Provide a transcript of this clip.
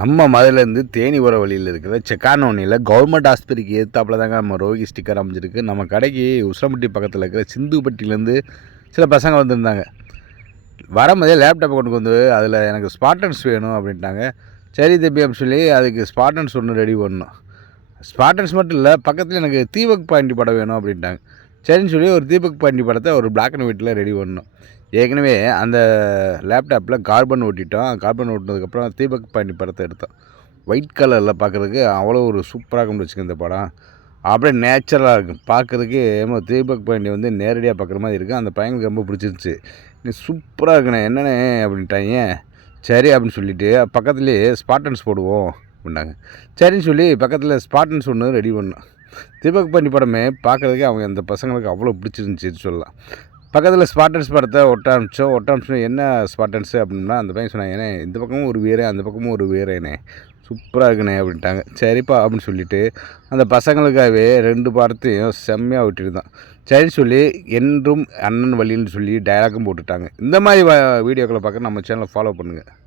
நம்ம மதுரையிலேருந்து தேனி போகிற வழியில் இருக்கிற செக்கானோனியில் கவர்மெண்ட் ஆஸ்பத்திரிக்கு எதிர்த்தாப்புல தாங்க நம்ம ரோகி ஸ்டிக்கர் அமைஞ்சிருக்கு. நம்ம கடைக்கு உசிலம்பட்டி பக்கத்தில் இருக்கிற சிந்துப்பட்டியிலேருந்து சில பசங்க வந்திருந்தாங்க. வரும்போதே லேப்டாப் கொண்டு வந்து அதில் எனக்கு ஸ்பார்டன்ஸ் வேணும் அப்படின்ட்டாங்க. சரி தம்பி அப்படின்னு சொல்லி அதுக்கு ஸ்பார்டன்ஸ் ஒன்று ரெடி பண்ணணும். ஸ்பார்டன்ஸ் மட்டும் இல்லை, பக்கத்தில் எனக்கு தீபக் பாண்டி படம் வேணும் அப்படின்ட்டாங்க. சரின்னு சொல்லி ஒரு தீபக் பாண்டி படத்தை ஒரு பிளாக் அண்ட் ஒயிட்டில் ரெடி பண்ணணும். ஏற்கனவே அந்த லேப்டாப்பில் கார்பன் ஓட்டிட்டோம். கார்பன் ஓட்டினதுக்கப்புறம் தீபக் பாண்டி படத்தை எடுத்தோம். ஒயிட் கலரில் பார்க்குறதுக்கு அவ்வளோ ஒரு சூப்பராக இருக்கும்னு வச்சுக்கோங்க. இந்த படம் அப்படியே நேச்சுரலாக இருக்கும் பார்க்குறதுக்கு. ஏமோ தீபக் பாண்டி வந்து நேரடியாக பார்க்குற மாதிரி இருக்குது. அந்த பையனுக்கு ரொம்ப பிடிச்சிருச்சு. நீ சூப்பராக இருக்குண்ணே என்னண்ணே அப்படின்ட்டாங்க. சரி அப்படின்னு சொல்லிவிட்டு பக்கத்துலேயே ஸ்பார்டன்ஸ் போடுவோம் அப்படின்னாங்க. சரின்னு சொல்லி பக்கத்தில் ஸ்பார்டன்ஸ் ஒன்று ரெடி பண்ணோம். தீபக் பாண்டி படமே பார்க்குறதுக்கு அவங்க அந்த பசங்களுக்கு அவ்வளோ பிடிச்சிருந்துச்சின்னு சொல்லலாம். பக்கத்தில் ஸ்பார்டன்ஸ் படத்தை ஒட்ட ஆரம்பித்தோம். என்ன ஸ்பார்டன்ஸு அப்படின்னா அந்த பையன் சொன்னாங்க, ஏண்ணே இந்த பக்கமும் ஒரு வீரன் அந்த பக்கமும் ஒரு வீரனே சூப்பராக இருக்குண்ணே அப்படின்ட்டாங்க. சரிப்பா அப்படின்னு சொல்லிவிட்டு அந்த பசங்களுக்காகவே 2 படத்தையும் செம்மையாக விட்டுருந்தான். சரின்னு சொல்லி என்றும் அண்ணன் வழின்னு சொல்லி டயலாக்கும் போட்டுட்டாங்க. இந்த மாதிரி வீடியோக்களை பார்க்க நம்ம சேனலை ஃபாலோ பண்ணுங்கள்.